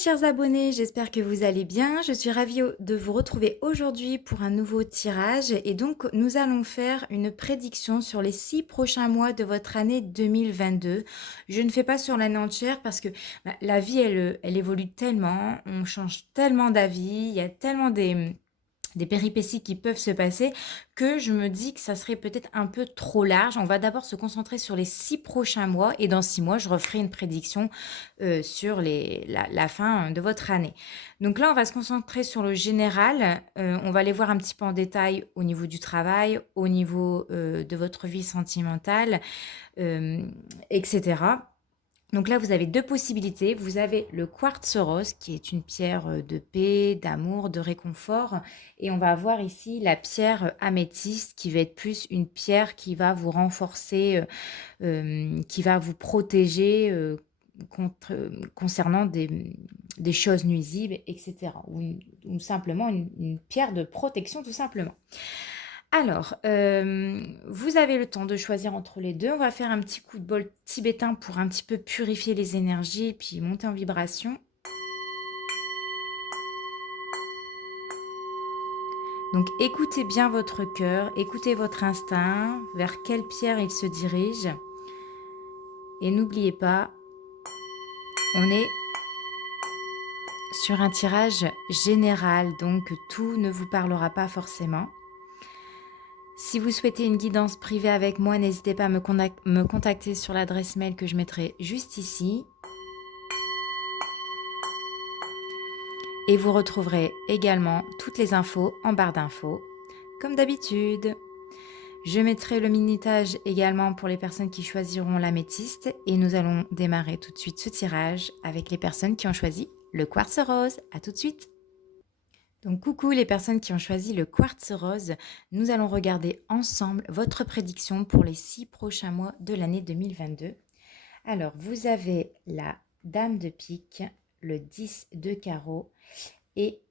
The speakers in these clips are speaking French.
chers abonnés, j'espère que vous allez bien. Je suis ravie de vous retrouver aujourd'hui pour un nouveau tirage et donc nous allons faire une prédiction sur les 6 prochains mois de votre année 2022. Je ne fais pas sur l'année entière parce que la vie, elle évolue tellement, on change tellement d'avis, il y a tellement des péripéties qui peuvent se passer que je me dis que ça serait peut-être un peu trop large. On va d'abord se concentrer sur les 6 prochains mois et dans 6 mois, je referai une prédiction sur la fin de votre année. Donc là, on va se concentrer sur le général. On va aller voir un petit peu en détail au niveau du travail, au niveau de votre vie sentimentale, euh, etc. Donc là, vous avez 2 possibilités. Vous avez le quartz rose qui est une pierre, de paix, d'amour, de réconfort et on va avoir ici la pierre, améthyste qui va être plus une pierre qui va vous renforcer, qui va vous protéger, concernant des choses nuisibles et cetera ou simplement une pierre de protection tout simplement. Alors, vous avez le temps de choisir entre les 2. On va faire un petit coup de bol tibétain pour un petit peu purifier les énergies et puis monter en vibration. Donc écoutez bien votre cœur, écoutez votre instinct, vers quelle pierre il se dirige. Et n'oubliez pas, on est sur un tirage général, donc tout ne vous parlera pas forcément. Si vous souhaitez une guidance privée avec moi, n'hésitez pas à me contacter sur l'adresse mail que je mettrai juste ici. Et vous retrouverez également toutes les infos en barre d'infos, comme d'habitude. Je mettrai le minutage également pour les personnes qui choisiront l'améthyste et nous allons démarrer tout de suite ce tirage avec les personnes qui ont choisi le quartz rose. À tout de suite. Donc coucou les personnes qui ont choisi le quartz rose, nous allons regarder ensemble votre prédiction pour les 6 prochains mois de l'année 2022. Alors vous avez la dame de pique, le 10 de carreau et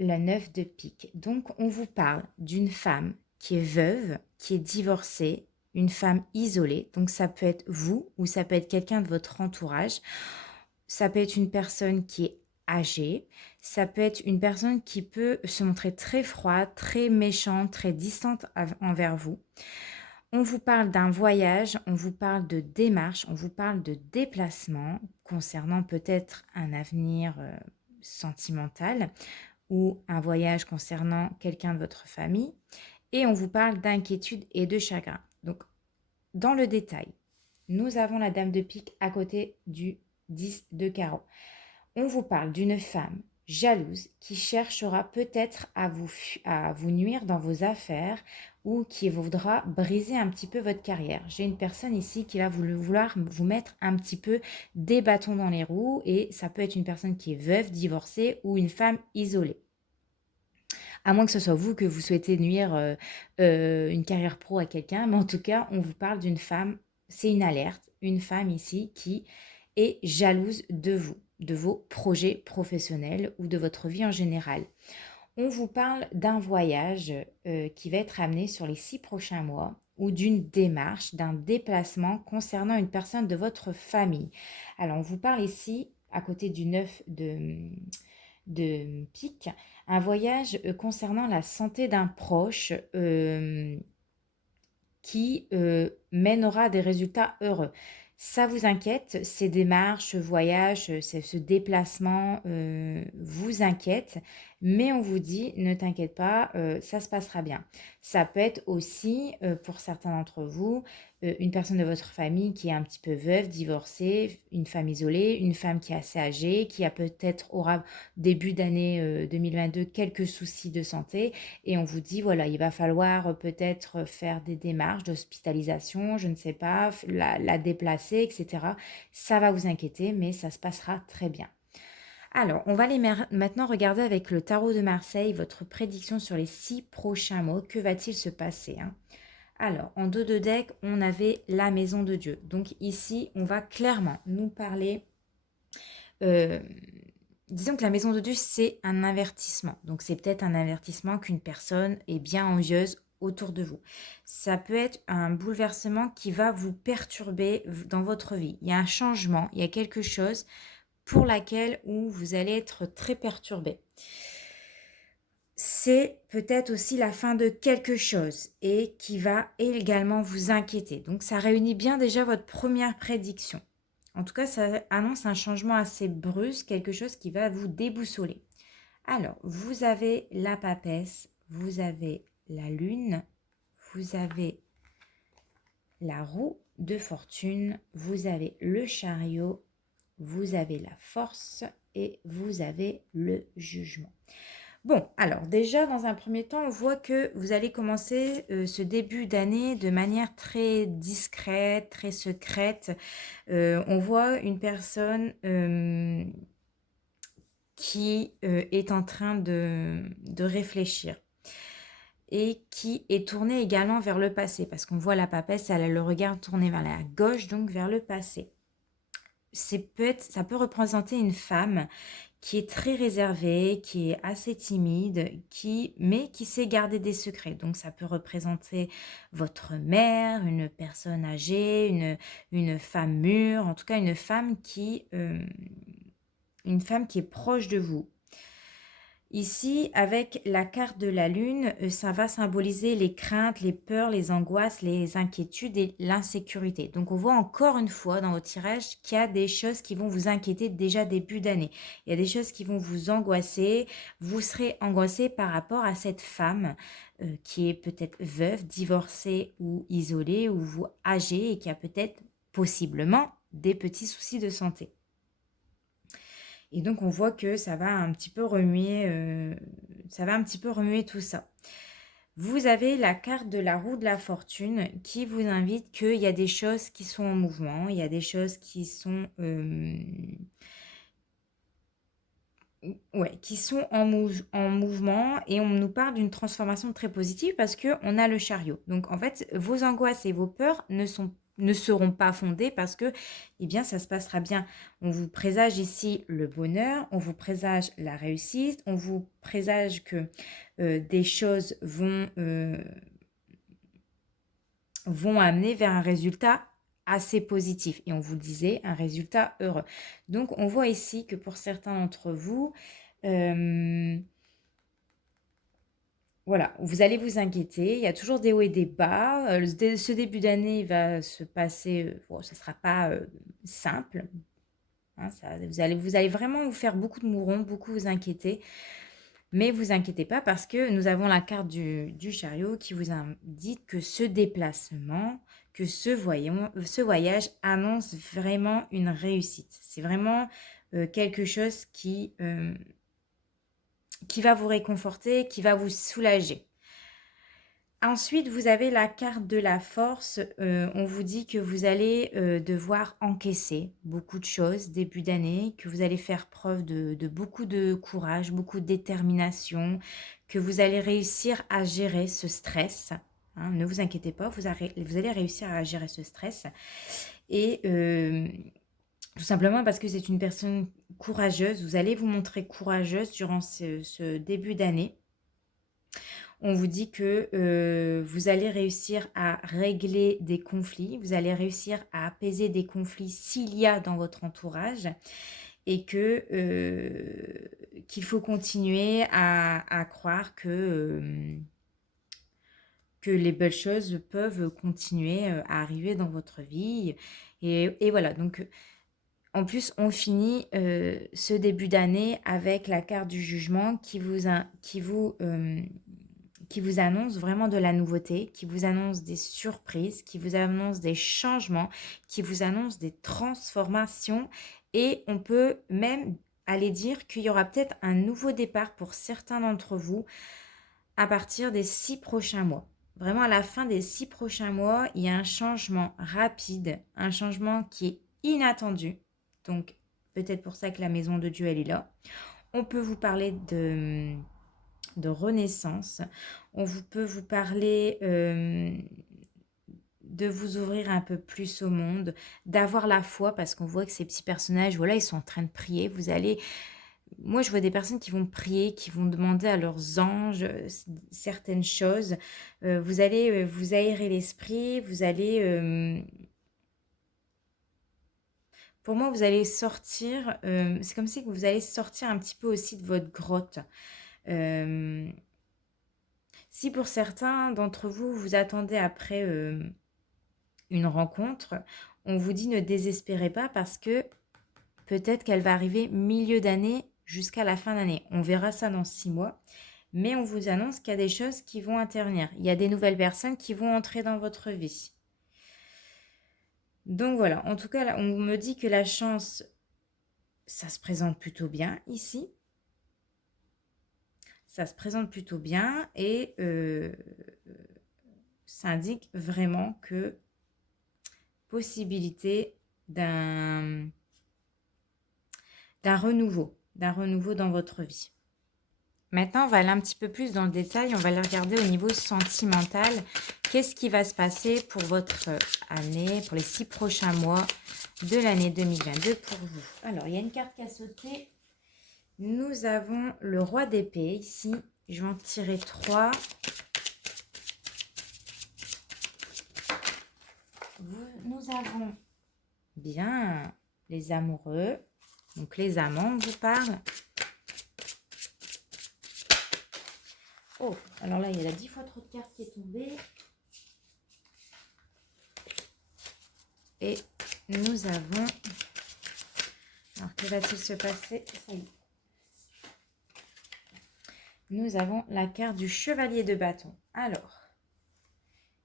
la 9 de pique. Donc on vous parle d'une femme qui est veuve, qui est divorcée, une femme isolée. Donc ça peut être vous ou ça peut être quelqu'un de votre entourage. Ça peut être une personne qui est âgée. Ça peut être une personne qui peut se montrer très froide, très méchante, très distante envers vous. On vous parle d'un voyage, on vous parle de démarche, on vous parle de déplacement concernant peut-être un avenir sentimental ou un voyage concernant quelqu'un de votre famille. Et on vous parle d'inquiétude et de chagrin. Donc, dans le détail, nous avons la dame de pique à côté du 10 de carreau. On vous parle d'une femme jalouse qui cherchera peut-être à vous nuire dans vos affaires ou qui voudra briser un petit peu votre carrière. J'ai une personne ici qui va vouloir vous mettre un petit peu des bâtons dans les roues et ça peut être une personne qui est veuve, divorcée ou une femme isolée. À moins que ce soit vous que vous souhaitez nuire une carrière pro à quelqu'un, mais en tout cas, on vous parle d'une femme, c'est une alerte, une femme ici qui est jalouse de vous, de vos projets professionnels ou de votre vie en général. On vous parle d'un voyage qui va être amené sur les 6 prochains mois ou d'une démarche, d'un déplacement concernant une personne de votre famille. Alors, on vous parle ici, à côté du 9 de pique, un voyage concernant la santé d'un proche qui mènera à des résultats heureux. Ça vous inquiète, ces démarches, ce voyage, ce déplacement vous inquiète, mais on vous dit, ne t'inquiète pas, ça se passera bien. Ça peut être aussi, pour certains d'entre vous, une personne de votre famille qui est un petit peu veuve, divorcée, une femme isolée, une femme qui est assez âgée, qui a peut-être aura début d'année 2022 quelques soucis de santé et on vous dit, voilà, il va falloir peut-être faire des démarches d'hospitalisation, je ne sais pas, la déplacer, etc. Ça va vous inquiéter, mais ça se passera très bien. Alors, on va aller maintenant regarder avec le tarot de Marseille votre prédiction sur les 6 prochains mois. Que va-t-il se passer, hein? Alors, en dos de deck, on avait la maison de Dieu. Donc ici, on va clairement nous parler... disons que la maison de Dieu, c'est un avertissement. Donc, c'est peut-être un avertissement qu'une personne est bien envieuse autour de vous. Ça peut être un bouleversement qui va vous perturber dans votre vie. Il y a un changement, il y a quelque chose pour laquelle où vous allez être très perturbé. C'est peut-être aussi la fin de quelque chose et qui va également vous inquiéter. Donc ça réunit bien déjà votre première prédiction. En tout cas, ça annonce un changement assez brusque, quelque chose qui va vous déboussoler. Alors, vous avez la papesse, vous avez la lune, vous avez la roue de fortune, vous avez le chariot, vous avez la force et vous avez le jugement. Bon, alors déjà, dans un premier temps, on voit que vous allez commencer ce début d'année de manière très discrète, très secrète. On voit une personne qui est en train de réfléchir et qui est tournée également vers le passé, parce qu'on voit la papesse, elle a le regard tourné vers la gauche, donc vers le passé. Ça peut représenter une femme qui est très réservée, qui est assez timide, mais qui sait garder des secrets. Donc ça peut représenter votre mère, une personne âgée, une femme mûre, en tout cas une femme qui est proche de vous. Ici, avec la carte de la lune, ça va symboliser les craintes, les peurs, les angoisses, les inquiétudes et l'insécurité. Donc, on voit encore une fois dans votre tirage qu'il y a des choses qui vont vous inquiéter déjà début d'année. Il y a des choses qui vont vous angoisser. Vous serez angoissé par rapport à cette femme qui est peut-être veuve, divorcée ou isolée ou vous âgée et qui a peut-être possiblement des petits soucis de santé. Et donc, on voit que ça va un petit peu remuer, tout ça. Vous avez la carte de la roue de la fortune qui vous invite qu'il y a des choses qui sont en mouvement, il y a des choses qui sont, en mouvement et on nous parle d'une transformation très positive parce qu'on a le chariot. Donc, en fait, vos angoisses et vos peurs ne seront pas fondées parce que, eh bien, ça se passera bien. On vous présage ici le bonheur, on vous présage la réussite, on vous présage que des choses vont amener vers un résultat assez positif. Et on vous disait un résultat heureux. Donc, on voit ici que pour certains d'entre vous, voilà, vous allez vous inquiéter. Il y a toujours des hauts et des bas. Ce début d'année va se passer, ça ne sera pas simple. Hein, vous allez vraiment vous faire beaucoup de mourons, beaucoup vous inquiéter. Mais vous inquiétez pas parce que nous avons la carte du chariot qui vous indique que ce déplacement, que ce voyage annonce vraiment une réussite. C'est vraiment quelque chose qui va vous réconforter, qui va vous soulager. Ensuite, vous avez la carte de la force. On vous dit que vous allez devoir encaisser beaucoup de choses début d'année, que vous allez faire preuve de beaucoup de courage, beaucoup de détermination, que vous allez réussir à gérer ce stress. Hein, ne vous inquiétez pas, vous allez réussir à gérer ce stress. Et tout simplement parce que c'est une personne courageuse. Vous allez vous montrer courageuse durant ce début d'année. On vous dit que vous allez réussir à régler des conflits, vous allez réussir à apaiser des conflits s'il y a dans votre entourage et qu'il faut continuer à croire que les belles choses peuvent continuer à arriver dans votre vie. Et voilà, donc en plus, on finit ce début d'année avec la carte du jugement qui vous annonce vraiment de la nouveauté, qui vous annonce des surprises, qui vous annonce des changements, qui vous annonce des transformations. Et on peut même aller dire qu'il y aura peut-être un nouveau départ pour certains d'entre vous à partir des 6 prochains mois. Vraiment, à la fin des 6 prochains mois, il y a un changement rapide, un changement qui est inattendu. Donc, peut-être pour ça que la maison de Dieu, elle est là. On peut vous parler de renaissance. Peut vous parler de vous ouvrir un peu plus au monde, d'avoir la foi, parce qu'on voit que ces petits personnages, voilà, ils sont en train de prier. Moi, je vois des personnes qui vont prier, qui vont demander à leurs anges certaines choses. Vous allez vous aérer l'esprit, vous allez pour moi, vous allez sortir, c'est comme si que vous allez sortir un petit peu aussi de votre grotte. Euh, Si pour certains d'entre vous, vous attendez après une rencontre, on vous dit ne désespérez pas parce que peut-être qu'elle va arriver milieu d'année jusqu'à la fin d'année. On verra ça dans 6 mois. Mais on vous annonce qu'il y a des choses qui vont intervenir. Il y a des nouvelles personnes qui vont entrer dans votre vie. Donc voilà, en tout cas, là, on me dit que la chance, ça se présente plutôt bien ici. Ça se présente plutôt bien et ça indique vraiment que possibilité d'un renouveau dans votre vie. Maintenant, on va aller un petit peu plus dans le détail. On va aller regarder au niveau sentimental. Qu'est-ce qui va se passer pour votre année, pour les 6 prochains mois de l'année 2022 pour vous? Alors, il y a une carte qui a sauté. Nous avons le roi d'épée ici. Je vais en tirer 3. Nous avons bien les amoureux. Donc, les amants, on vous parle. Oh, alors là, il y a 10 fois trop de cartes qui est tombée. Et nous avons... Alors, que va-t-il se passer? Ça y est. Nous avons la carte du chevalier de bâton. Alors,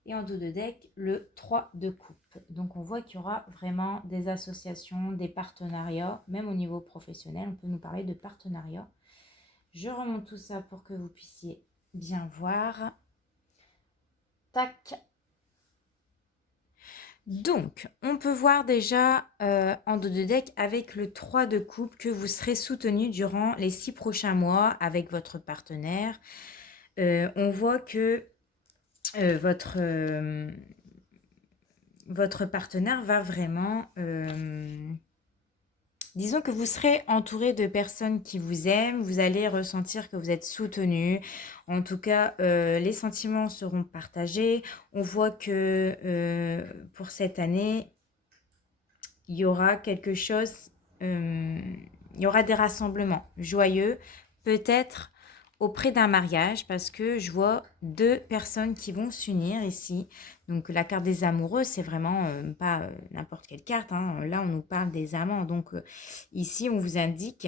et en dos de deck, le 3 de coupe. Donc, on voit qu'il y aura vraiment des associations, des partenariats, même au niveau professionnel. On peut nous parler de partenariat. Je remonte tout ça pour que vous puissiez bien voir. Tac. Donc, on peut voir déjà en dos de deck avec le 3 de coupe que vous serez soutenu durant les 6 prochains mois avec votre partenaire. On voit que votre partenaire va vraiment... disons que vous serez entouré de personnes qui vous aiment, vous allez ressentir que vous êtes soutenu. En tout cas, les sentiments seront partagés. On voit que pour cette année, il y aura quelque chose, il y aura des rassemblements joyeux, peut-être auprès d'un mariage, parce que je vois 2 personnes qui vont s'unir ici. Donc la carte des amoureux, c'est vraiment pas n'importe quelle carte, hein. Là, on nous parle des amants. Donc ici, on vous indique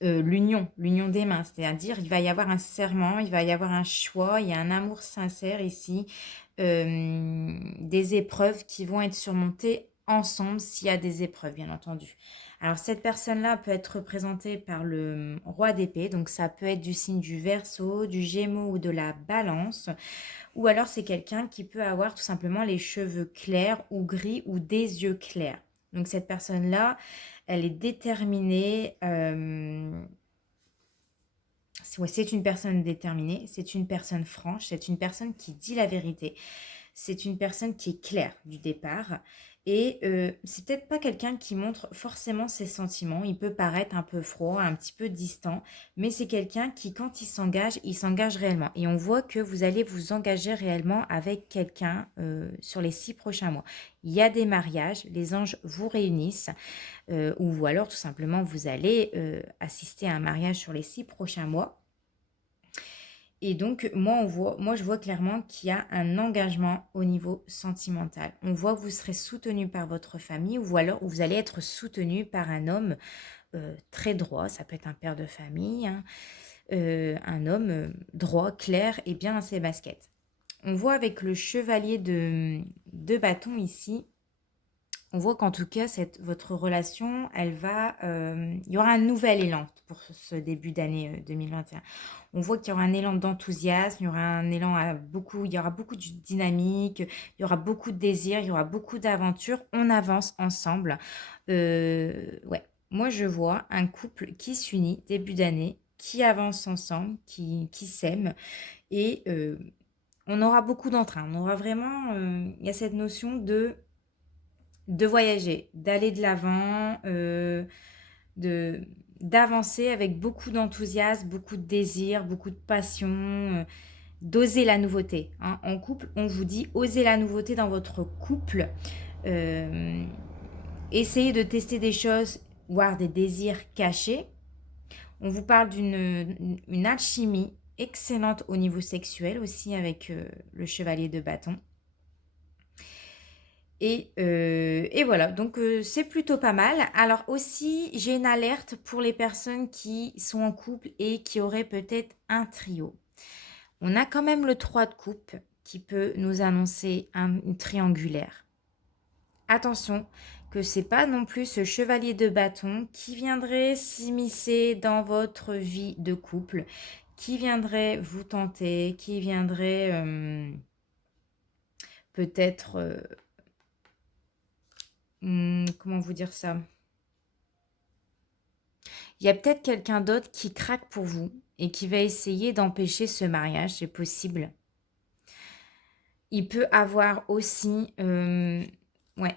l'union des mains. C'est-à-dire, il va y avoir un serment, il va y avoir un choix, il y a un amour sincère ici. Des épreuves qui vont être surmontées ensemble s'il y a des épreuves, bien entendu. Alors, cette personne-là peut être représentée par le roi d'épée. Donc, ça peut être du signe du Verseau, du Gémeaux ou de la Balance. Ou alors, c'est quelqu'un qui peut avoir tout simplement les cheveux clairs ou gris ou des yeux clairs. Donc, cette personne-là, elle est déterminée. C'est une personne déterminée, c'est une personne franche, c'est une personne qui dit la vérité. C'est une personne qui est claire du départ. Et c'est peut-être pas quelqu'un qui montre forcément ses sentiments. Il peut paraître un peu froid, un petit peu distant. Mais c'est quelqu'un qui, quand il s'engage réellement. Et on voit que vous allez vous engager réellement avec quelqu'un sur les 6 prochains mois. Il y a des mariages, les anges vous réunissent. Ou alors tout simplement vous allez assister à un mariage sur les 6 prochains mois. Et donc, moi, je vois clairement qu'il y a un engagement au niveau sentimental. On voit que vous serez soutenu par votre famille ou alors vous allez être soutenu par un homme très droit. Ça peut être un père de famille, hein, un homme droit, clair et bien dans ses baskets. On voit avec le chevalier de bâton ici, on voit qu'en tout cas, votre relation, il y aura un nouvel élan pour ce début d'année 2021. On voit qu'il y aura un élan d'enthousiasme, il y aura un élan il y aura beaucoup de dynamique, il y aura beaucoup de désir, il y aura beaucoup d'aventures. On avance ensemble. Ouais, moi je vois un couple qui s'unit début d'année, qui avance ensemble, qui s'aime et on aura beaucoup d'entrain. On aura vraiment, il y a cette notion de voyager, d'aller de l'avant, d'avancer avec beaucoup d'enthousiasme, beaucoup de désir, beaucoup de passion, d'oser la nouveauté, hein. En couple, on vous dit osez la nouveauté dans votre couple. essayez de tester des choses, voire des désirs cachés. On vous parle d'une alchimie excellente au niveau sexuel aussi avec le chevalier de bâton. Et voilà, donc c'est plutôt pas mal. Alors aussi, j'ai une alerte pour les personnes qui sont en couple et qui auraient peut-être un trio. On a quand même le 3 de coupe qui peut nous annoncer une triangulaire. Attention, que c'est pas non plus ce chevalier de bâton qui viendrait s'immiscer dans votre vie de couple, qui viendrait vous tenter, qui viendrait peut-être... comment vous dire ça? Il y a peut-être quelqu'un d'autre qui craque pour vous et qui va essayer d'empêcher ce mariage, c'est possible. Il peut avoir aussi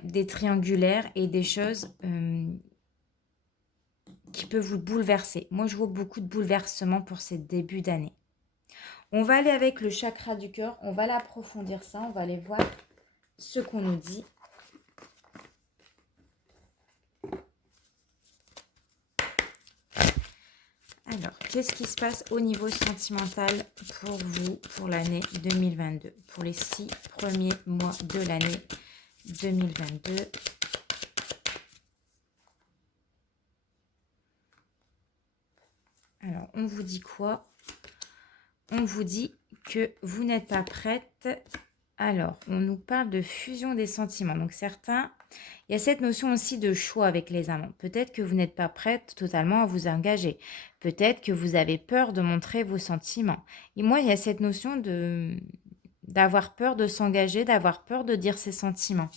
des triangulaires et des choses qui peuvent vous bouleverser. Moi, je vois beaucoup de bouleversements pour ces débuts d'année. On va aller avec le chakra du cœur, on va l'approfondir ça, on va aller voir ce qu'on nous dit. Alors, qu'est-ce qui se passe au niveau sentimental pour vous pour l'année 2022? Pour les 6 premiers mois de l'année 2022. Alors, on vous dit quoi? On vous dit que vous n'êtes pas prête. Alors, on nous parle de fusion des sentiments. Donc, certains, il y a cette notion aussi de choix avec les amants. Peut-être que vous n'êtes pas prête totalement à vous engager. Peut-être que vous avez peur de montrer vos sentiments. Et moi, il y a cette notion d'avoir peur de s'engager, d'avoir peur de dire ses sentiments.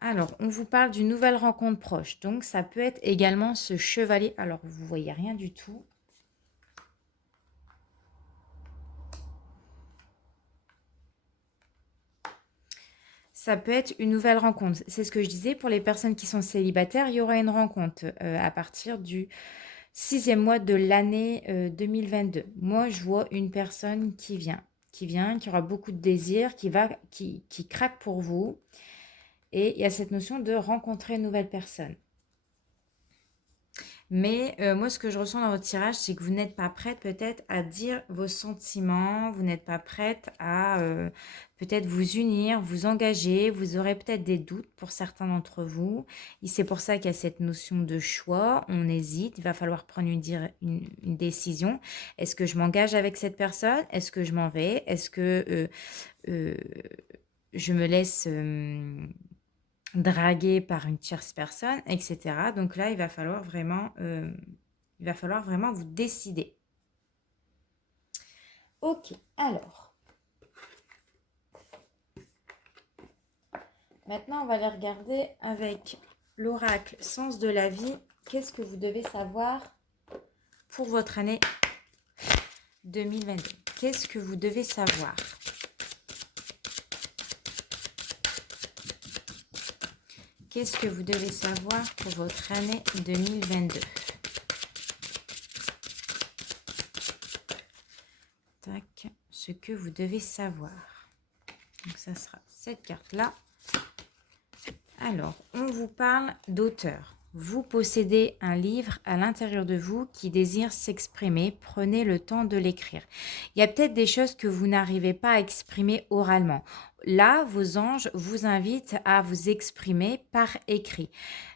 Alors, on vous parle d'une nouvelle rencontre proche. Donc, ça peut être également ce chevalier. Alors, vous ne voyez rien du tout. Ça peut être une nouvelle rencontre. C'est ce que je disais, pour les personnes qui sont célibataires, il y aura une rencontre à partir du 6e mois de l'année 2022. Moi, je vois une personne qui vient, qui aura beaucoup de désirs, qui craque pour vous. Et il y a cette notion de rencontrer une nouvelle personne. Mais moi, ce que je ressens dans votre tirage, c'est que vous n'êtes pas prête peut-être à dire vos sentiments, vous n'êtes pas prête à peut-être vous unir, vous engager, vous aurez peut-être des doutes pour certains d'entre vous. Et c'est pour ça qu'il y a cette notion de choix, on hésite, il va falloir prendre une décision. Est-ce que je m'engage avec cette personne? Est-ce que je m'en vais? Est-ce que je me laisse... dragué par une tierce personne, etc. Donc là, il va falloir vraiment vous décider. Ok, alors. Maintenant, on va aller regarder avec l'oracle Sens de la vie. Qu'est-ce que vous devez savoir pour votre année 2022? Qu'est-ce que vous devez savoir? Qu'est-ce que vous devez savoir pour votre année 2022? Tac, ce que vous devez savoir. Donc ça sera cette carte-là. Alors, on vous parle d'auteur. Vous possédez un livre à l'intérieur de vous qui désire s'exprimer. Prenez le temps de l'écrire. Il y a peut-être des choses que vous n'arrivez pas à exprimer oralement. Là, vos anges vous invitent à vous exprimer par écrit.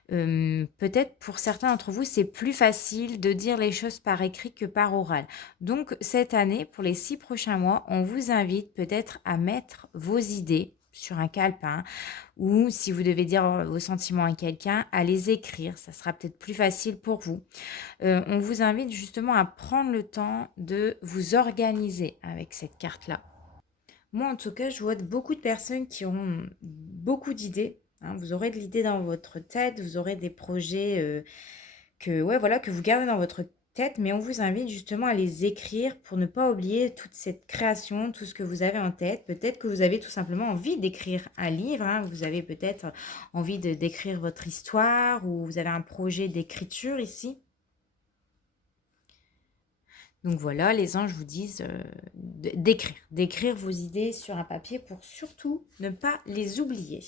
Peut-être pour certains d'entre vous, c'est plus facile de dire les choses par écrit que par oral. Donc, cette année, pour les 6 prochains mois, on vous invite peut-être à mettre vos idées sur un calepin, ou si vous devez dire vos sentiments à quelqu'un, à les écrire. Ça sera peut-être plus facile pour vous. On vous invite justement à prendre le temps de vous organiser avec cette carte-là. Moi, en tout cas, je vois beaucoup de personnes qui auront beaucoup d'idées. Vous aurez de l'idée dans votre tête, vous aurez des projets que vous gardez dans votre tête, mais on vous invite justement à les écrire pour ne pas oublier toute cette création, tout ce que vous avez en tête. Peut-être que vous avez tout simplement envie d'écrire un livre, vous avez peut-être envie d'écrire votre histoire, ou vous avez un projet d'écriture ici. Donc voilà, les anges vous disent d'écrire vos idées sur un papier pour surtout ne pas les oublier.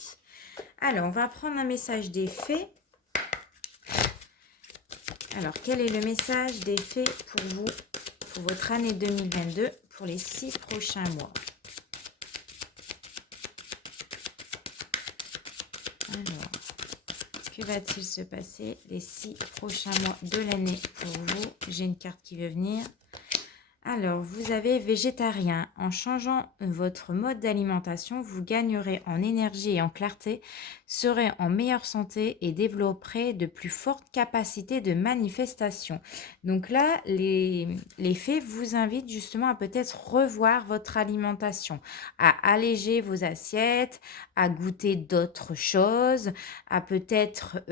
Alors, on va prendre un message des fées. Alors, quel est le message des fées pour vous, pour votre année 2022, pour les 6 prochains mois? Alors, que va-t-il se passer les 6 prochains mois de l'année pour vous? J'ai une carte qui veut venir. Alors, vous avez végétarien. En changeant votre mode d'alimentation, vous gagnerez en énergie et en clarté, serez en meilleure santé et développerez de plus fortes capacités de manifestation. Donc là, les fées vous invitent justement à peut-être revoir votre alimentation, à alléger vos assiettes, à goûter d'autres choses, à peut-être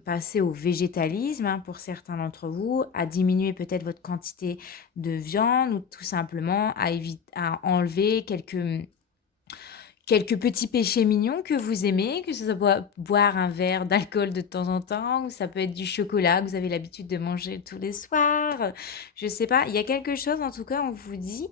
passer au végétalisme hein, pour certains d'entre vous, à diminuer peut-être votre quantité de viande ou tout simplement à enlever quelques petits péchés mignons que vous aimez, que ce soit boire un verre d'alcool de temps en temps, ou ça peut être du chocolat que vous avez l'habitude de manger tous les soirs. Je sais pas, il y a quelque chose en tout cas, on vous dit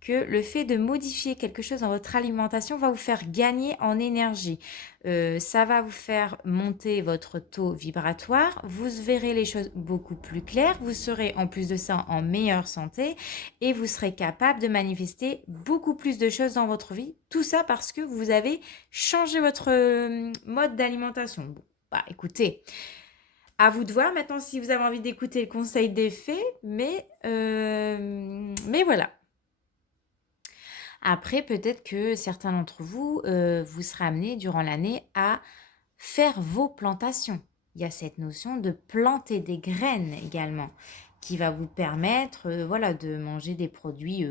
que le fait de modifier quelque chose dans votre alimentation va vous faire gagner en énergie. Ça va vous faire monter votre taux vibratoire, vous verrez les choses beaucoup plus claires, vous serez en plus de ça en meilleure santé et vous serez capable de manifester beaucoup plus de choses dans votre vie. Tout ça parce que vous avez changé votre mode d'alimentation. Bon, bah écoutez, à vous de voir maintenant si vous avez envie d'écouter le conseil des fées, mais voilà. Après, peut-être que certains d'entre vous, vous serez amenés durant l'année à faire vos plantations. Il y a cette notion de planter des graines également qui va vous permettre voilà, de manger des produits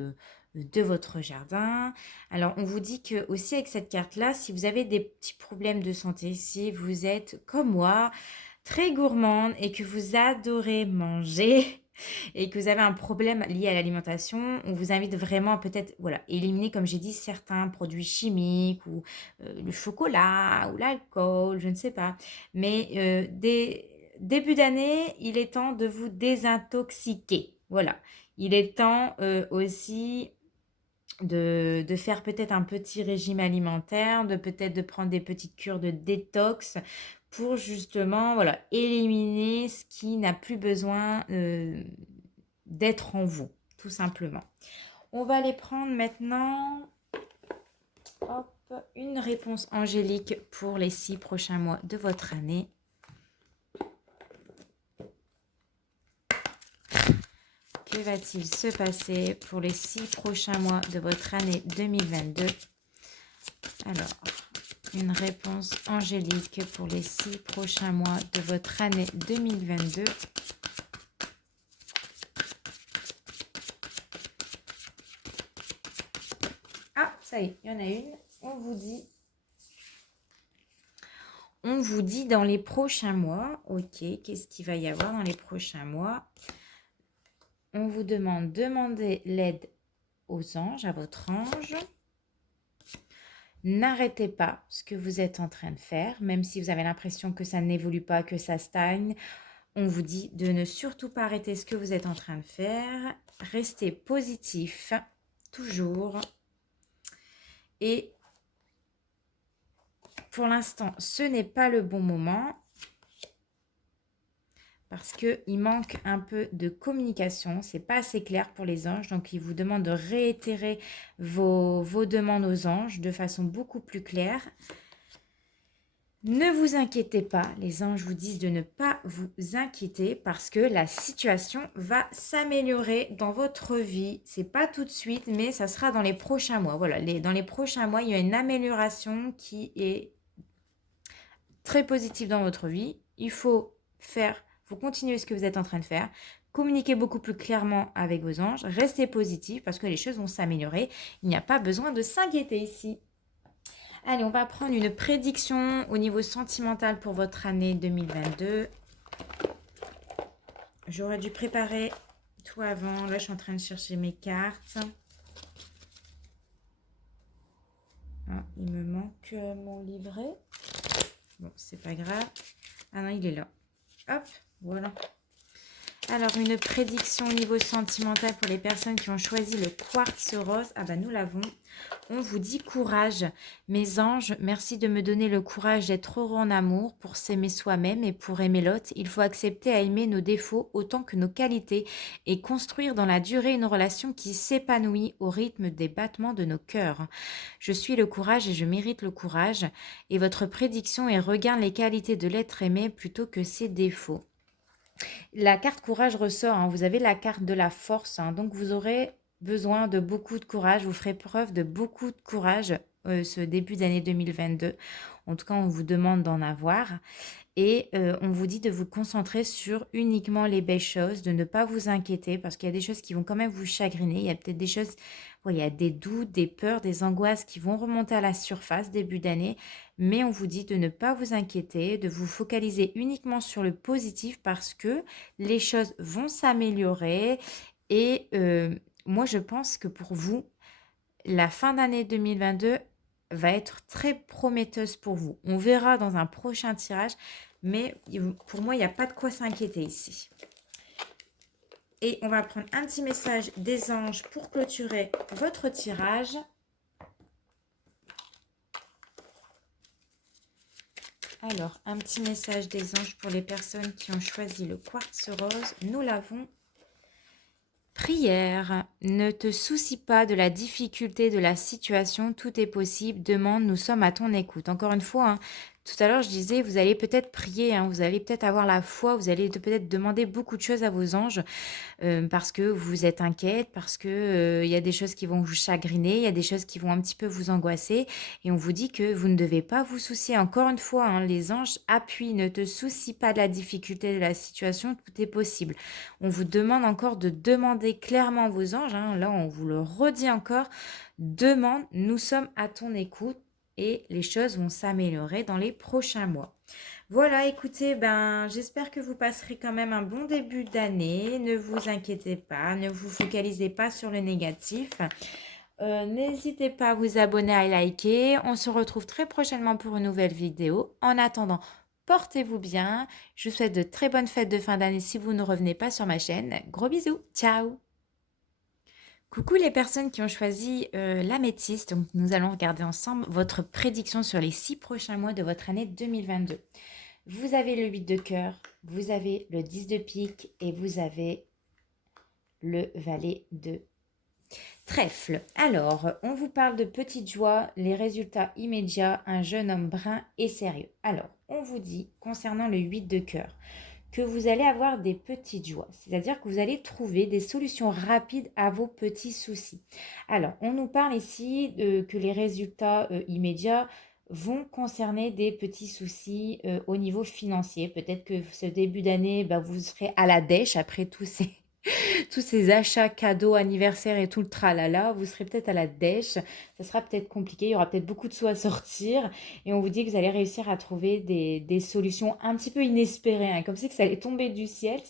de votre jardin. Alors, on vous dit que aussi avec cette carte-là, si vous avez des petits problèmes de santé, si vous êtes comme moi, très gourmande et que vous adorez manger, et que vous avez un problème lié à l'alimentation, on vous invite vraiment à peut-être voilà, éliminer, comme j'ai dit, certains produits chimiques ou le chocolat ou l'alcool, je ne sais pas. Mais début d'année, il est temps de vous désintoxiquer. Voilà. Il est temps aussi de faire peut-être un petit régime alimentaire, de peut-être de prendre des petites cures de détox pour justement voilà, éliminer ce qui n'a plus besoin d'être en vous, tout simplement. On va aller prendre maintenant hop, une réponse angélique pour les 6 prochains mois de votre année. Que va-t-il se passer pour les 6 prochains mois de votre année 2022? Alors, une réponse angélique pour les 6 prochains mois de votre année 2022. Ah, ça y est, il y en a une. On vous dit dans les prochains mois, ok, qu'est-ce qu'il va y avoir dans les prochains mois? On vous demandez l'aide aux anges, à votre ange. N'arrêtez pas ce que vous êtes en train de faire, même si vous avez l'impression que ça n'évolue pas, que ça stagne. On vous dit de ne surtout pas arrêter ce que vous êtes en train de faire. Restez positif, toujours. Et pour l'instant, ce n'est pas le bon moment parce qu'il manque un peu de communication. Ce n'est pas assez clair pour les anges. Donc, ils vous demandent de réitérer vos demandes aux anges de façon beaucoup plus claire. Ne vous inquiétez pas. Les anges vous disent de ne pas vous inquiéter parce que la situation va s'améliorer dans votre vie. Ce n'est pas tout de suite, mais ça sera dans les prochains mois. Voilà, dans les prochains mois, il y a une amélioration qui est très positive dans votre vie. Il faut continuer ce que vous êtes en train de faire. Communiquez beaucoup plus clairement avec vos anges. Restez positif parce que les choses vont s'améliorer. Il n'y a pas besoin de s'inquiéter ici. Allez, on va prendre une prédiction au niveau sentimental pour votre année 2022. J'aurais dû préparer tout avant. Là, je suis en train de chercher mes cartes. Ah, il me manque mon livret. Bon, c'est pas grave. Ah non, il est là. Hop, voilà. Alors, une prédiction au niveau sentimental pour les personnes qui ont choisi le quartz rose. Ah bah nous l'avons. On vous dit courage. Mes anges, merci de me donner le courage d'être heureux en amour, pour s'aimer soi-même et pour aimer l'autre. Il faut accepter à aimer nos défauts autant que nos qualités et construire dans la durée une relation qui s'épanouit au rythme des battements de nos cœurs. Je suis le courage et je mérite le courage. Et votre prédiction est regarde les qualités de l'être aimé plutôt que ses défauts. La carte courage ressort, hein. Vous avez la carte de la force, hein. Donc vous aurez besoin de beaucoup de courage. Vous ferez preuve de beaucoup de courage ce début d'année 2022. En tout cas, on vous demande d'en avoir. Et on vous dit de vous concentrer sur uniquement les belles choses, de ne pas vous inquiéter parce qu'il y a des choses qui vont quand même vous chagriner. Il y a peut-être des choses, il y a des doutes, des peurs, des angoisses qui vont remonter à la surface début d'année. Mais on vous dit de ne pas vous inquiéter, de vous focaliser uniquement sur le positif parce que les choses vont s'améliorer. Et moi, je pense que pour vous, la fin d'année 2022 va être très prometteuse pour vous. On verra dans un prochain tirage, mais pour moi, il n'y a pas de quoi s'inquiéter ici. Et on va prendre un petit message des anges pour clôturer votre tirage. Alors, un petit message des anges pour les personnes qui ont choisi le quartz rose. Nous l'avons. Prière. Ne te soucie pas de la difficulté de la situation, tout est possible. Demande, nous sommes à ton écoute. Encore une fois, hein, tout à l'heure je disais, vous allez peut-être prier, hein, vous allez peut-être avoir la foi, vous allez peut-être demander beaucoup de choses à vos anges parce que vous êtes inquiète, parce que il y a des choses qui vont vous chagriner, il y a des choses qui vont un petit peu vous angoisser et on vous dit que vous ne devez pas vous soucier. Encore une fois, hein, les anges appuient, ne te soucie pas de la difficulté de la situation, tout est possible. On vous demande encore de demander clairement à vos anges, hein, là on vous le redit encore, demande, nous sommes à ton écoute et les choses vont s'améliorer dans les prochains mois. Voilà, écoutez, j'espère que vous passerez quand même un bon début d'année. Ne vous inquiétez pas, ne vous focalisez pas sur le négatif. N'hésitez pas à vous abonner, à liker. On se retrouve très prochainement pour une nouvelle vidéo. En attendant, portez-vous bien. Je vous souhaite de très bonnes fêtes de fin d'année si vous ne revenez pas sur ma chaîne. Gros bisous, ciao! Coucou les personnes qui ont choisi l'améthyste. Donc nous allons regarder ensemble votre prédiction sur les 6 prochains mois de votre année 2022. Vous avez le 8 de cœur, vous avez le 10 de pique et vous avez le valet de trèfle. Alors, on vous parle de petites joies, les résultats immédiats, un jeune homme brun et sérieux. Alors, on vous dit, concernant le 8 de cœur, que vous allez avoir des petites joies, c'est-à-dire que vous allez trouver des solutions rapides à vos petits soucis. Alors, on nous parle ici que les résultats immédiats vont concerner des petits soucis au niveau financier. Peut-être que ce début d'année, vous serez à la dèche après tous ces achats, cadeaux, anniversaires et tout le tralala. Vous serez peut-être à la dèche. Ça sera peut-être compliqué. Il y aura peut-être beaucoup de sous à sortir. Et on vous dit que vous allez réussir à trouver des solutions un petit peu inespérées, hein, comme si que ça allait tomber du ciel,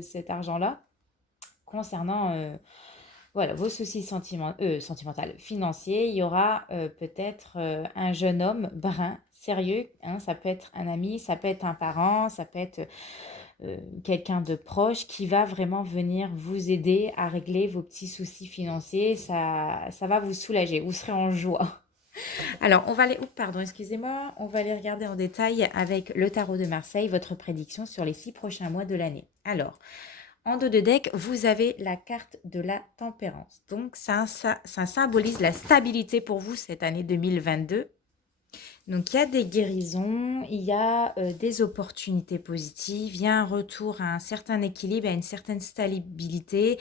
cet argent-là, concernant voilà, vos soucis sentimentaux, financiers. Il y aura peut-être un jeune homme brun, sérieux, hein, ça peut être un ami, ça peut être un parent, ça peut être quelqu'un de proche qui va vraiment venir vous aider à régler vos petits soucis financiers. Ça va vous soulager, vous serez en joie. Alors, on va aller, excusez-moi, on va aller regarder en détail avec le tarot de Marseille, votre prédiction sur les 6 prochains mois de l'année. Alors, en dos de deck, vous avez la carte de la tempérance. Donc, ça symbolise la stabilité pour vous cette année 2022. Donc, il y a des guérisons, il y a des opportunités positives, il y a un retour à un certain équilibre, à une certaine stabilité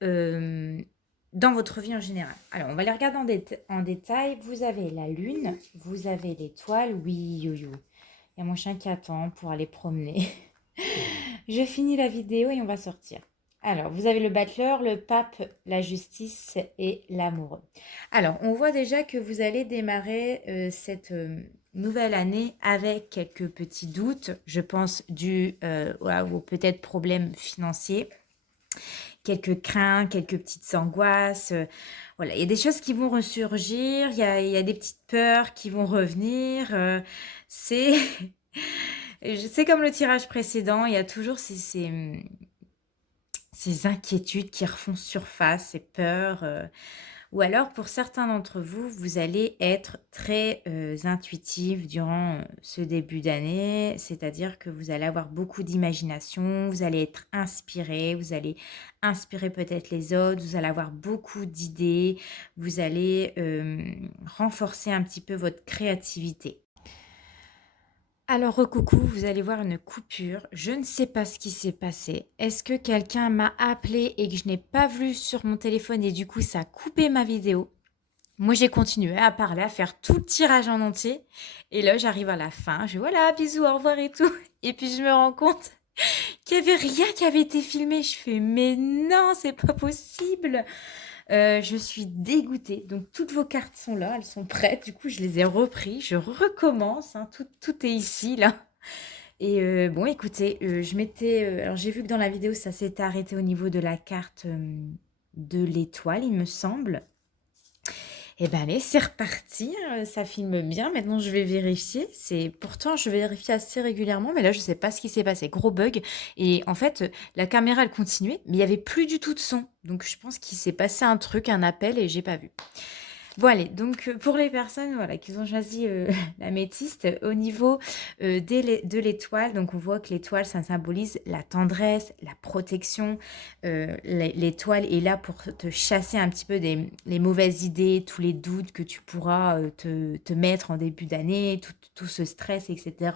dans votre vie en général. Alors, on va les regarder en détail. Vous avez la lune, vous avez l'étoile. Oui, you. Il y a mon chien qui attend pour aller promener. Je finis la vidéo et on va sortir. Alors, vous avez le battleur, le pape, la justice et l'amoureux. Alors, on voit déjà que vous allez démarrer cette nouvelle année avec quelques petits doutes, je pense, dus aux peut-être problèmes financiers, quelques craintes, quelques petites angoisses. Voilà, il y a des choses qui vont ressurgir, il y a des petites peurs qui vont revenir. C'est comme le tirage précédent, il y a toujours ces ces inquiétudes qui refont surface, ces peurs. Ou alors, pour certains d'entre vous, vous allez être très intuitif durant ce début d'année, c'est-à-dire que vous allez avoir beaucoup d'imagination, vous allez être inspiré, vous allez inspirer peut-être les autres, vous allez avoir beaucoup d'idées, vous allez renforcer un petit peu votre créativité. Alors, coucou, vous allez voir une coupure. Je ne sais pas ce qui s'est passé. Est-ce que quelqu'un m'a appelé et que je n'ai pas vu sur mon téléphone et du coup ça a coupé ma vidéo? Moi, j'ai continué à parler, à faire tout le tirage en entier. Et là, j'arrive à la fin. Je dis voilà, bisous, au revoir et tout. Et puis, je me rends compte qu'il n'y avait rien qui avait été filmé. Je fais mais non, c'est pas possible. Je suis dégoûtée. Donc, toutes vos cartes sont là, elles sont prêtes. Du coup, je les ai repris. Je recommence. Hein. Tout est ici, là. Et bon, écoutez, alors, j'ai vu que dans la vidéo, ça s'était arrêté au niveau de la carte de l'étoile, il me semble. Eh ben allez, c'est reparti, ça filme bien. Maintenant, je vais vérifier. Pourtant, je vérifie assez régulièrement, mais là, je sais pas ce qui s'est passé. Gros bug. Et en fait, la caméra, elle continuait, mais il y avait plus du tout de son. Donc, je pense qu'il s'est passé un truc, un appel, et j'ai pas vu. Bon allez, donc pour les personnes voilà, qui ont choisi l'améthyste, au niveau de l'étoile, donc on voit que l'étoile, ça symbolise la tendresse, la protection. L'étoile est là pour te chasser un petit peu les mauvaises idées, tous les doutes que tu pourras te mettre en début d'année, tout ce stress, etc.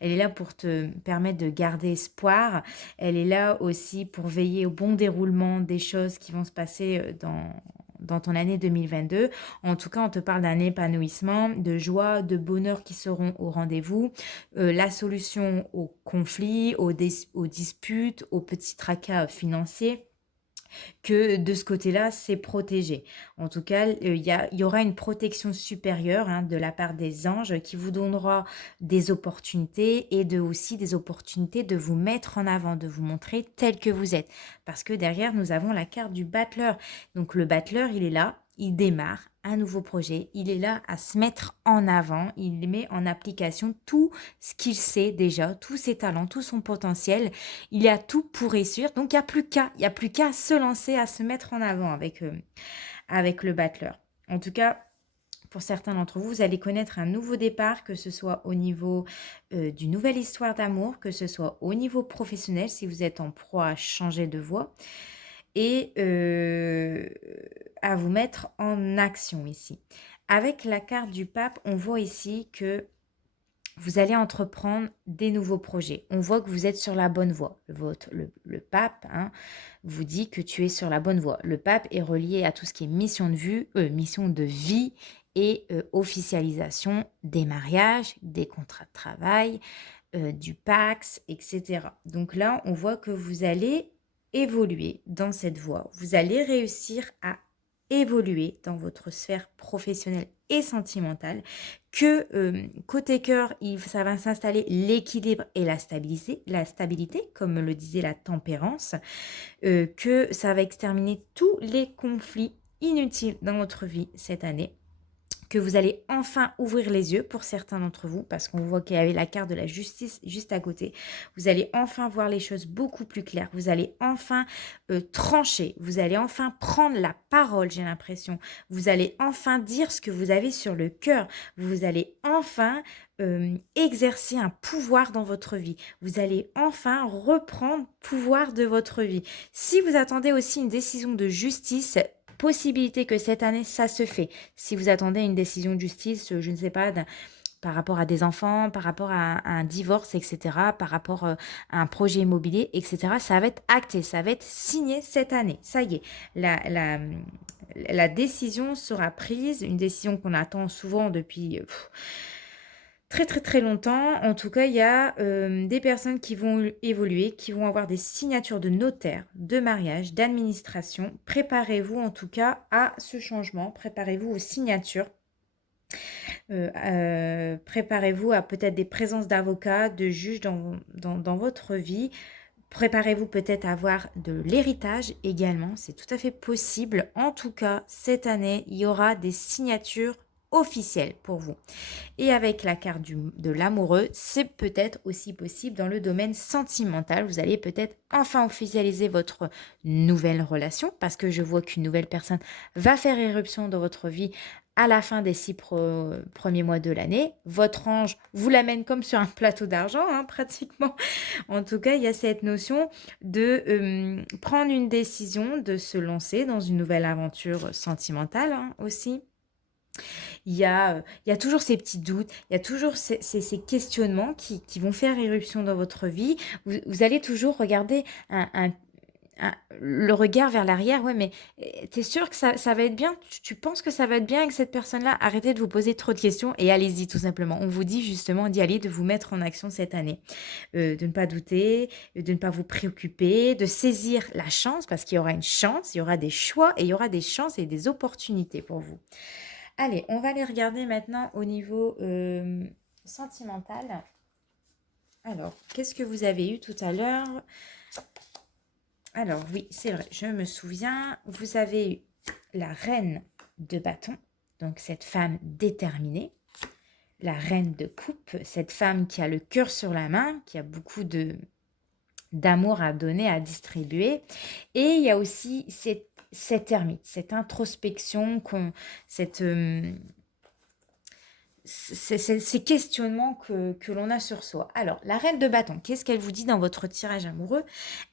Elle est là pour te permettre de garder espoir. Elle est là aussi pour veiller au bon déroulement des choses qui vont se passer dans ton année 2022. En tout cas, on te parle d'un épanouissement, de joie, de bonheur qui seront au rendez-vous, la solution aux conflits, aux disputes, aux petits tracas financiers, que de ce côté-là, c'est protégé. En tout cas, il y aura une protection supérieure de la part des anges qui vous donnera des opportunités et aussi des opportunités de vous mettre en avant, de vous montrer tel que vous êtes. Parce que derrière, nous avons la carte du battleur. Donc le battleur, il est là, il démarre un nouveau projet, il est là à se mettre en avant, il met en application tout ce qu'il sait déjà, tous ses talents, tout son potentiel, il y a tout pour réussir, donc il n'y a plus qu'à se lancer, à se mettre en avant avec le battleur. En tout cas, pour certains d'entre vous, vous allez connaître un nouveau départ, que ce soit au niveau d'une nouvelle histoire d'amour, que ce soit au niveau professionnel, si vous êtes en proie à changer de voie, et à vous mettre en action ici. Avec la carte du pape, on voit ici que vous allez entreprendre des nouveaux projets. On voit que vous êtes sur la bonne voie. Le pape vous dit que tu es sur la bonne voie. Le pape est relié à tout ce qui est mission de vie et officialisation des mariages, des contrats de travail, du Pax, etc. Donc là, on voit que vous allez évoluer dans cette voie. Vous allez réussir à évoluer dans votre sphère professionnelle et sentimentale, que côté cœur, ça va s'installer l'équilibre et la stabilité, comme le disait la tempérance, que ça va exterminer tous les conflits inutiles dans votre vie cette année, que vous allez enfin ouvrir les yeux pour certains d'entre vous, parce qu'on voit qu'il y avait la carte de la justice juste à côté. Vous allez enfin voir les choses beaucoup plus claires. Vous allez enfin trancher. Vous allez enfin prendre la parole, j'ai l'impression. Vous allez enfin dire ce que vous avez sur le cœur. Vous allez enfin exercer un pouvoir dans votre vie. Vous allez enfin reprendre pouvoir de votre vie. Si vous attendez aussi une décision de justice, possibilité que cette année, ça se fait. Si vous attendez une décision de justice, je ne sais pas, par rapport à des enfants, par rapport à un divorce, etc., par rapport à un projet immobilier, etc., ça va être acté, ça va être signé cette année. Ça y est, la décision sera prise, une décision qu'on attend souvent depuis très très très longtemps. En tout cas, il y a des personnes qui vont évoluer, qui vont avoir des signatures de notaire, de mariage, d'administration. Préparez-vous en tout cas à ce changement, préparez-vous aux signatures. Préparez-vous à peut-être des présences d'avocats, de juges dans votre vie. Préparez-vous peut-être à avoir de l'héritage également, c'est tout à fait possible. En tout cas, cette année, il y aura des signatures officiel pour vous. Et avec la carte de l'amoureux, c'est peut-être aussi possible dans le domaine sentimental. Vous allez peut-être enfin officialiser votre nouvelle relation parce que je vois qu'une nouvelle personne va faire éruption dans votre vie à la fin des 6 premiers mois de l'année. Votre ange vous l'amène comme sur un plateau d'argent, hein, pratiquement. En tout cas, il y a cette notion de prendre une décision, de se lancer dans une nouvelle aventure sentimentale, hein, aussi. Il y a toujours ces petits doutes, il y a toujours ces questionnements qui vont faire éruption dans votre vie. Vous allez toujours regarder le regard vers l'arrière. Ouais, mais t'es sûr que ça va être bien? Tu penses que ça va être bien avec cette personne-là? Arrêtez de vous poser trop de questions et allez-y tout simplement. On vous dit justement d'y aller, de vous mettre en action cette année. De ne pas douter, de ne pas vous préoccuper, de saisir la chance parce qu'il y aura une chance, il y aura des choix et il y aura des chances et des opportunités pour vous. Allez, on va aller regarder maintenant au niveau sentimental. Alors, qu'est-ce que vous avez eu tout à l'heure? Alors, oui, c'est vrai, je me souviens. Vous avez eu la reine de bâton, donc cette femme déterminée. La reine de coupe, cette femme qui a le cœur sur la main, qui a beaucoup d'amour à donner, à distribuer. Et il y a aussi cette ermite, cette introspection, ces questionnements que l'on a sur soi. Alors, la reine de bâton, qu'est-ce qu'elle vous dit dans votre tirage amoureux?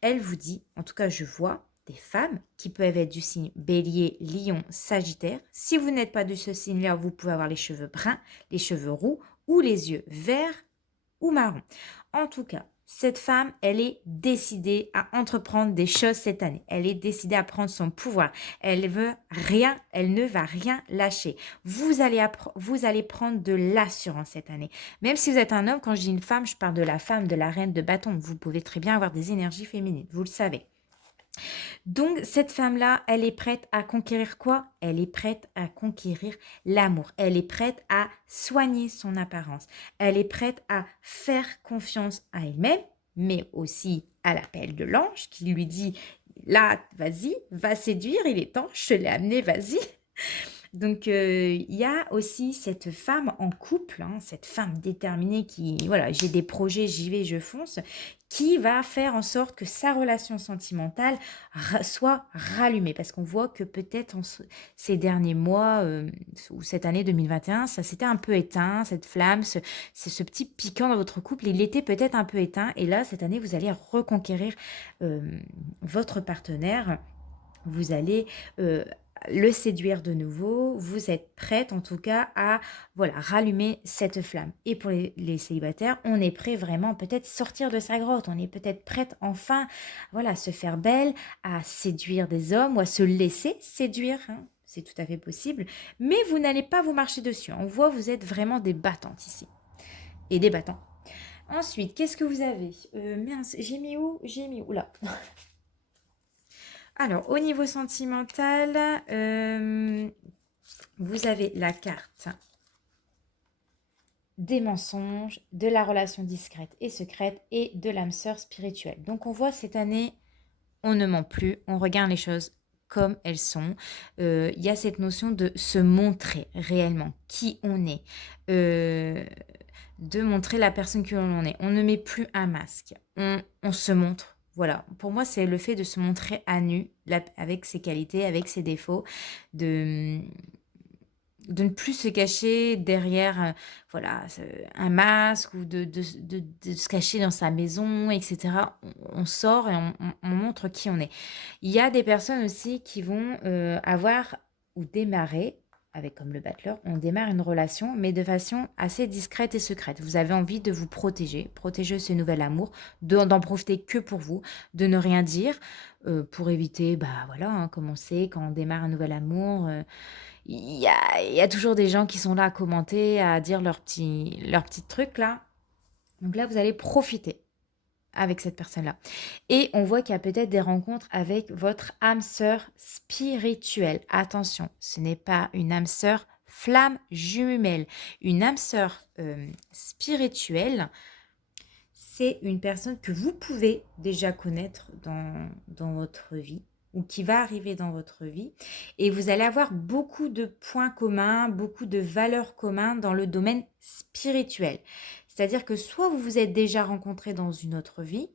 Elle vous dit, en tout cas je vois, des femmes qui peuvent être du signe bélier, lion, sagittaire. Si vous n'êtes pas de ce signe-là, vous pouvez avoir les cheveux bruns, les cheveux roux ou les yeux verts ou marrons. En tout cas, cette femme, elle est décidée à entreprendre des choses cette année. Elle est décidée à prendre son pouvoir. Elle ne va rien lâcher. Vous allez prendre de l'assurance cette année. Même si vous êtes un homme, quand je dis une femme, je parle de la femme, de la reine de bâton. Vous pouvez très bien avoir des énergies féminines, vous le savez. Donc, cette femme-là, elle est prête à conquérir quoi? Elle est prête à conquérir l'amour. Elle est prête à soigner son apparence. Elle est prête à faire confiance à elle-même, mais aussi à l'appel de l'ange qui lui dit, là, vas-y, va séduire, il est temps, je te l'ai amené, vas-y. Donc, il y a aussi cette femme en couple, hein, cette femme déterminée qui, voilà, j'ai des projets, j'y vais, je fonce, qui va faire en sorte que sa relation sentimentale soit rallumée. Parce qu'on voit que peut-être ces derniers mois ou cette année 2021, ça s'était un peu éteint, cette flamme, ce petit piquant dans votre couple, il était peut-être un peu éteint. Et là, cette année, vous allez reconquérir votre partenaire. Vous allez le séduire de nouveau, vous êtes prête en tout cas à rallumer cette flamme. Et pour les célibataires, on est prêt vraiment peut-être sortir de sa grotte, on est peut-être prête enfin à se faire belle, à séduire des hommes ou à se laisser séduire, hein. C'est tout à fait possible, mais vous n'allez pas vous marcher dessus. On voit vous êtes vraiment des battantes ici et des battants. Ensuite, qu'est-ce que vous avez? Mince, j'ai mis où là. Alors, au niveau sentimental, vous avez la carte des mensonges, de la relation discrète et secrète et de l'âme sœur spirituelle. Donc, on voit cette année, on ne ment plus, on regarde les choses comme elles sont. Il y a cette notion de se montrer réellement qui on est, de montrer la personne que l'on est. On ne met plus un masque, on se montre. Voilà, pour moi, c'est le fait de se montrer à nu, avec ses qualités, avec ses défauts, de ne plus se cacher derrière un masque ou de se cacher dans sa maison, etc. On sort et on montre qui on est. Il y a des personnes aussi qui vont avoir ou démarrer avec comme le battleur, on démarre une relation, mais de façon assez discrète et secrète. Vous avez envie de vous protéger ce nouvel amour, d'en profiter que pour vous, de ne rien dire, pour éviter, comme on sait, quand on démarre un nouvel amour, il y a toujours des gens qui sont là à commenter, à dire leurs petits trucs là. Donc là, vous allez profiter avec cette personne-là. Et on voit qu'il y a peut-être des rencontres avec votre âme sœur spirituelle. Attention, ce n'est pas une âme sœur flamme jumelle. Une âme sœur spirituelle, c'est une personne que vous pouvez déjà connaître dans votre vie ou qui va arriver dans votre vie. Et vous allez avoir beaucoup de points communs, beaucoup de valeurs communes dans le domaine spirituel. C'est-à-dire que soit vous vous êtes déjà rencontrés dans une autre vie,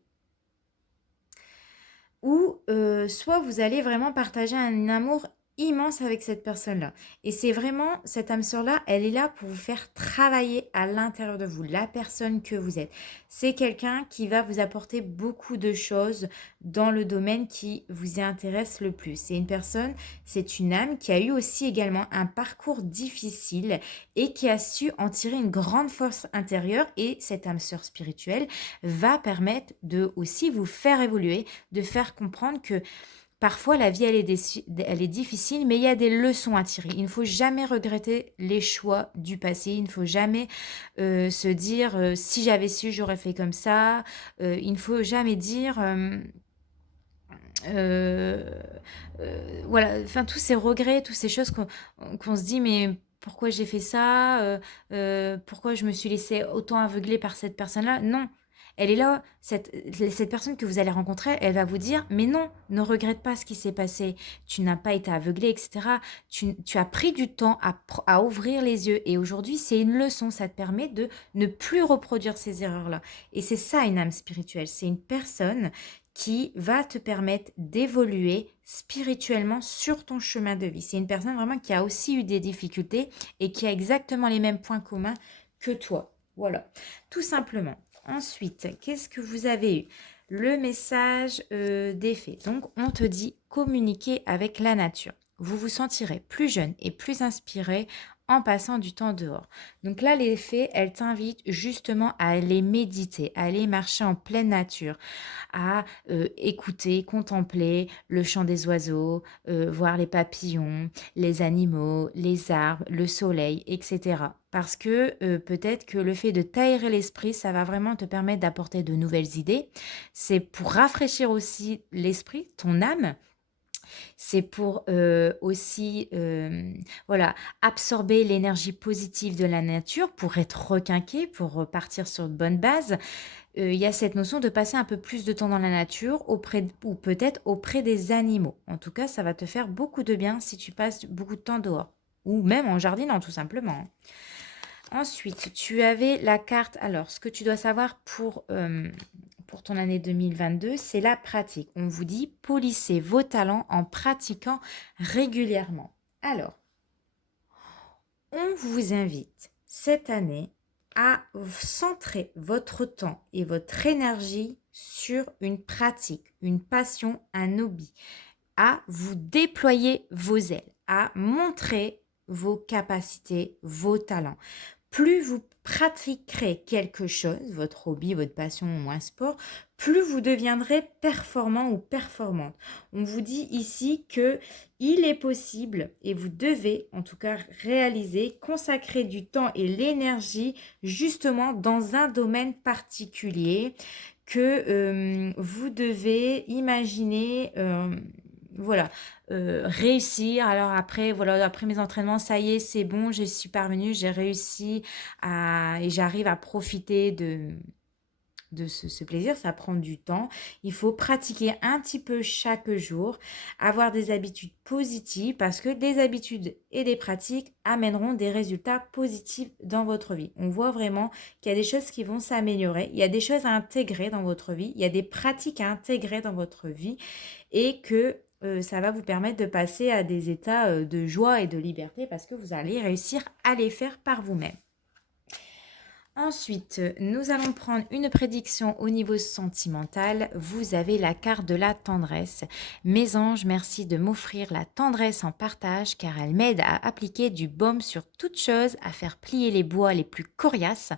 ou soit vous allez vraiment partager un amour immense avec cette personne-là. Et c'est vraiment, cette âme sœur-là, elle est là pour vous faire travailler à l'intérieur de vous, la personne que vous êtes. C'est quelqu'un qui va vous apporter beaucoup de choses dans le domaine qui vous intéresse le plus. C'est une personne, c'est une âme qui a eu aussi également un parcours difficile et qui a su en tirer une grande force intérieure. Et cette âme sœur spirituelle va permettre de aussi vous faire évoluer, de faire comprendre que parfois la vie elle est difficile, mais il y a des leçons à tirer. Il ne faut jamais regretter les choix du passé. Il ne faut jamais se dire si j'avais su, j'aurais fait comme ça. Il ne faut jamais dire euh, voilà, enfin tous ces regrets, toutes ces choses qu'on se dit mais pourquoi j'ai fait ça, pourquoi je me suis laissée autant aveugler par cette personne-là. Non, elle est là, cette personne que vous allez rencontrer, elle va vous dire, mais non, ne regrette pas ce qui s'est passé, tu n'as pas été aveuglé, etc. Tu as pris du temps à ouvrir les yeux et aujourd'hui, c'est une leçon, ça te permet de ne plus reproduire ces erreurs-là. Et c'est ça une âme spirituelle, c'est une personne qui va te permettre d'évoluer spirituellement sur ton chemin de vie. C'est une personne vraiment qui a aussi eu des difficultés et qui a exactement les mêmes points communs que toi. Voilà, tout simplement. Ensuite, qu'est-ce que vous avez eu? Le message des fées. Donc, on te dit communiquer avec la nature. Vous vous sentirez plus jeune et plus inspiré en passant du temps dehors. Donc là, les fées, elles t'invitent justement à aller méditer, à aller marcher en pleine nature, à écouter, contempler le chant des oiseaux, voir les papillons, les animaux, les arbres, le soleil, etc. Parce que peut-être que le fait de t'aérer l'esprit, ça va vraiment te permettre d'apporter de nouvelles idées. C'est pour rafraîchir aussi l'esprit, ton âme. C'est pour aussi voilà, absorber l'énergie positive de la nature, pour être requinqué, pour repartir sur de bonnes bases. Il y a cette notion de passer un peu plus de temps dans la nature ou peut-être auprès des animaux. En tout cas, ça va te faire beaucoup de bien si tu passes beaucoup de temps dehors ou même en jardinant tout simplement. Ensuite, tu avais la carte. Alors, ce que tu dois savoir pour ton année 2022, c'est la pratique. On vous dit polissez vos talents en pratiquant régulièrement. Alors, on vous invite cette année à centrer votre temps et votre énergie sur une pratique, une passion, un hobby, à vous déployer vos ailes, à montrer vos capacités, vos talents. Plus vous pratiquerez quelque chose, votre hobby, votre passion ou un sport, plus vous deviendrez performant ou performante. On vous dit ici que il est possible et vous devez en tout cas réaliser, consacrer du temps et l'énergie justement dans un domaine particulier que vous devez imaginer voilà, réussir. Alors après, voilà, après mes entraînements, ça y est, c'est bon, je suis parvenue, j'ai réussi et j'arrive à profiter de ce plaisir. Ça prend du temps. Il faut pratiquer un petit peu chaque jour, avoir des habitudes positives parce que des habitudes et des pratiques amèneront des résultats positifs dans votre vie. On voit vraiment qu'il y a des choses qui vont s'améliorer, il y a des choses à intégrer dans votre vie, il y a des pratiques à intégrer dans votre vie et que ça va vous permettre de passer à des états de joie et de liberté parce que vous allez réussir à les faire par vous-même. Ensuite, nous allons prendre une prédiction au niveau sentimental. Vous avez la carte de la tendresse. Mes anges, merci de m'offrir la tendresse en partage car elle m'aide à appliquer du baume sur toute chose, à faire plier les bois les plus coriaces.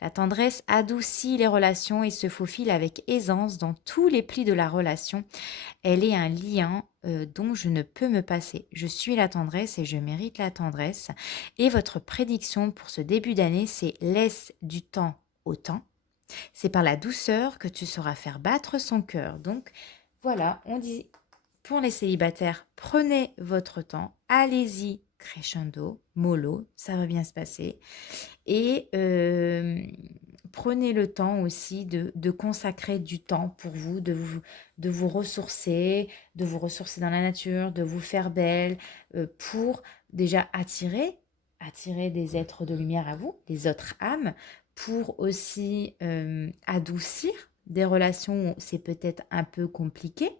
La tendresse adoucit les relations et se faufile avec aisance dans tous les plis de la relation. Elle est un lien dont je ne peux me passer. Je suis la tendresse et je mérite la tendresse. Et votre prédiction pour ce début d'année, c'est laisse du temps au temps. C'est par la douceur que tu sauras faire battre son cœur. Donc voilà, on dit pour les célibataires, prenez votre temps, allez-y crescendo, mollo, ça va bien se passer. Et prenez le temps aussi de consacrer du temps pour vous, de vous ressourcer, dans la nature, de vous faire belle, pour déjà attirer des êtres de lumière à vous, des autres âmes, pour aussi adoucir des relations où c'est peut-être un peu compliqué,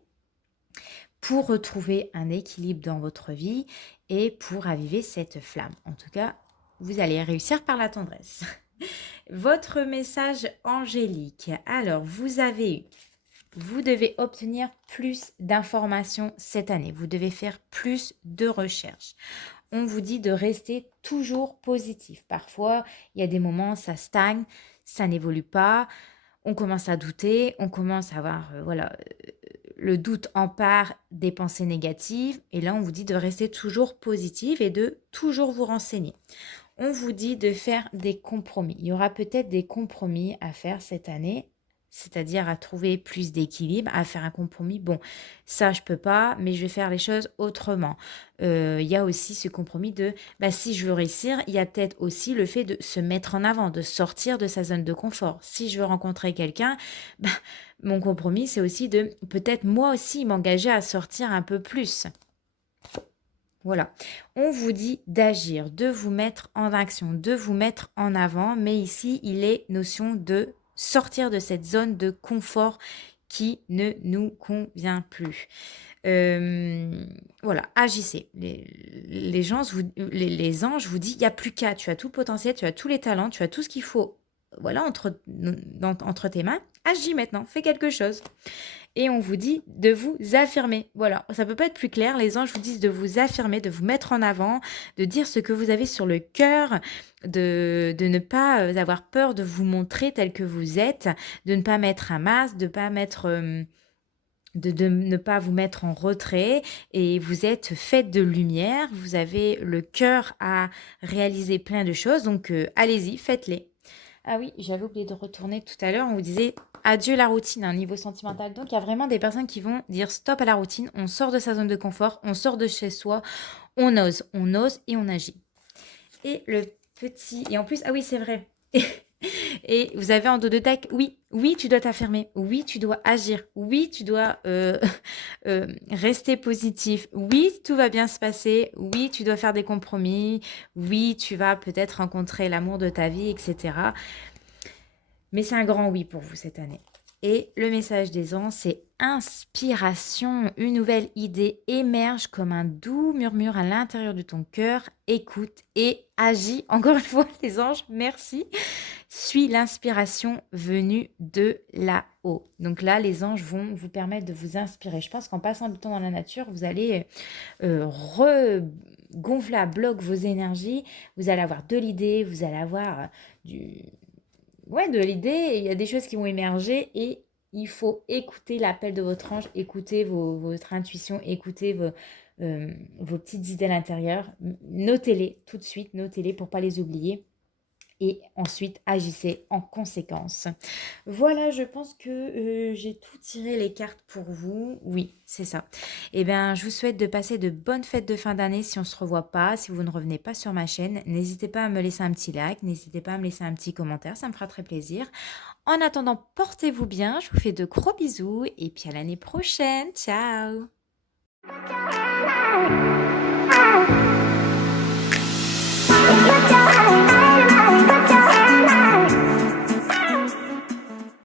pour retrouver un équilibre dans votre vie et pour raviver cette flamme. En tout cas, vous allez réussir par la tendresse. Votre message angélique. Alors, vous devez obtenir plus d'informations cette année. Vous devez faire plus de recherches. On vous dit de rester toujours positif. Parfois, il y a des moments, ça stagne, ça n'évolue pas. On commence à douter, on commence à avoir, le doute empare des pensées négatives. Et là, on vous dit de rester toujours positif et de toujours vous renseigner. On vous dit de faire des compromis. Il y aura peut-être des compromis à faire cette année, c'est-à-dire à trouver plus d'équilibre, à faire un compromis. Bon, ça, je peux pas, mais je vais faire les choses autrement. Il y a aussi ce compromis de, si je veux réussir, il y a peut-être aussi le fait de se mettre en avant, de sortir de sa zone de confort. Si je veux rencontrer quelqu'un, mon compromis, c'est aussi de peut-être moi aussi m'engager à sortir un peu plus. Voilà, on vous dit d'agir, de vous mettre en action, de vous mettre en avant, mais ici, il est notion de sortir de cette zone de confort qui ne nous convient plus. Voilà, agissez. Les anges vous disent, il n'y a plus qu'à, tu as tout le potentiel, tu as tous les talents, tu as tout ce qu'il faut, entre tes mains. Agis maintenant, fais quelque chose. Et on vous dit de vous affirmer. Voilà, ça peut pas être plus clair. Les anges vous disent de vous affirmer, de vous mettre en avant, de dire ce que vous avez sur le cœur, de ne pas avoir peur de vous montrer tel que vous êtes, de ne pas mettre un masque, de ne pas vous mettre en retrait, et vous êtes faite de lumière, vous avez le cœur à réaliser plein de choses, donc allez-y, faites-les. Ah oui, j'avais oublié de retourner tout à l'heure, on vous disait adieu la routine à un niveau sentimental. Donc il y a vraiment des personnes qui vont dire stop à la routine, on sort de sa zone de confort, on sort de chez soi, on ose et on agit. Et le petit... Et en plus, ah oui, c'est vrai. Et vous avez en dos de deck, oui, tu dois t'affirmer, oui, tu dois agir, oui, tu dois rester positif, oui, tout va bien se passer, oui, tu dois faire des compromis, oui, tu vas peut-être rencontrer l'amour de ta vie, etc. Mais c'est un grand oui pour vous cette année. Et le message des anges, c'est inspiration. Une nouvelle idée émerge comme un doux murmure à l'intérieur de ton cœur. Écoute et agis. Encore une fois, les anges, merci. Suis l'inspiration venue de là-haut. Donc là, les anges vont vous permettre de vous inspirer. Je pense qu'en passant du temps dans la nature, vous allez gonfler à bloc vos énergies. Vous allez avoir de l'idée, vous allez avoir de l'idée, il y a des choses qui vont émerger et il faut écouter l'appel de votre ange, écouter votre intuition, écouter vos petites idées à l'intérieur. Notez-les tout de suite, notez-les pour ne pas les oublier. Et ensuite, agissez en conséquence. Voilà, je pense que j'ai tout tiré les cartes pour vous. Oui, c'est ça. Eh bien, je vous souhaite de passer de bonnes fêtes de fin d'année si on ne se revoit pas. Si vous ne revenez pas sur ma chaîne, n'hésitez pas à me laisser un petit like, n'hésitez pas à me laisser un petit commentaire, ça me fera très plaisir. En attendant, portez-vous bien, je vous fais de gros bisous et puis à l'année prochaine. Ciao!